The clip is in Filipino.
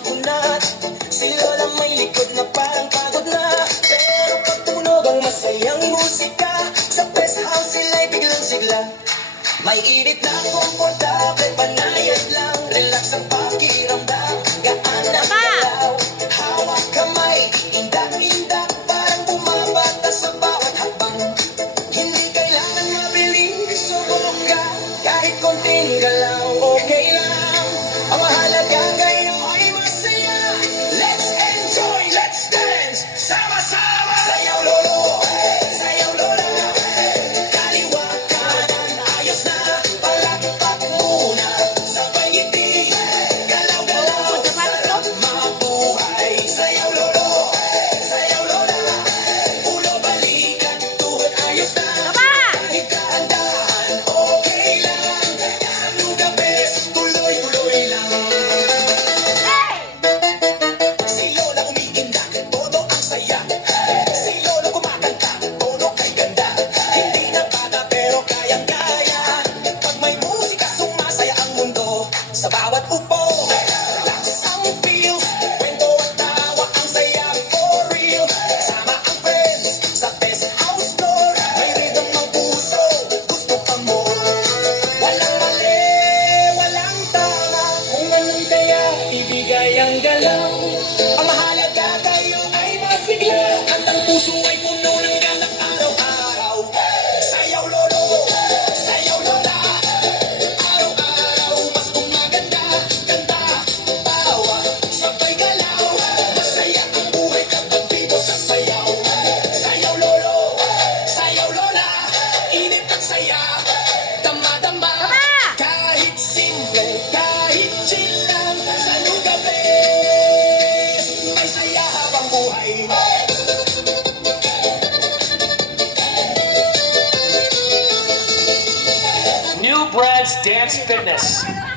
makunat. Si Lola may likod na parang pagod na, pero pag tumunog ang masayang musika, sa press house sila'y biglang sigla. May init na komportable, panayad lang, relax ang pakiramdam, gaan ang galaw. Hawak kamay, indak-indak, parang bumabata sa bawat hakbang. Hindi kailangan mabiling subok ka, kahit konting galaw, okay lang. Ang mahalaga ngayon ay masaya. Let's enjoy, let's dance, sama-sama. Sayaw lolo, sayaw lola, kaliwa kanan, ayos na, palakpak muna. Sabay ngiti, galaw-galaw, sarap mabuhay. Sayaw lolo, sayaw lola, ulo balikat, tuhod ayos na. Kahit dahan-dahan, okay lang. Hanggang gabi, tuloy-tuloy lang. Si Lola umiinda, todo ang saya. Si Lola kumakanta, todo kay ganda. Hindi na bata pero kayang-kaya. Pag may musika, sumasaya ang mundo. Sa bawat upo, relax ang feels. Kwento at tawa, ang saya for real. Kasama ang friends, sa best house floor. May rhythm ng puso, gusto pa more. Walang mali, walang tama, kung anong kaya ibigay ang galaw. Ang mahalaga kayo ay masigla, at ang puso ay puno ng ganap araw-araw. Sayaw lolo, sayaw lola, araw-araw mas gumaganda, ganda, tawa, sabay galaw. Masaya ang buhay kapag vivo sa sayaw. Sayaw lolo, sayaw lola, init at saya, dama-dama. Kahit simple, kahit chill lang, sa gabi, may saya habang buhay. New Brad's Dance Fitness.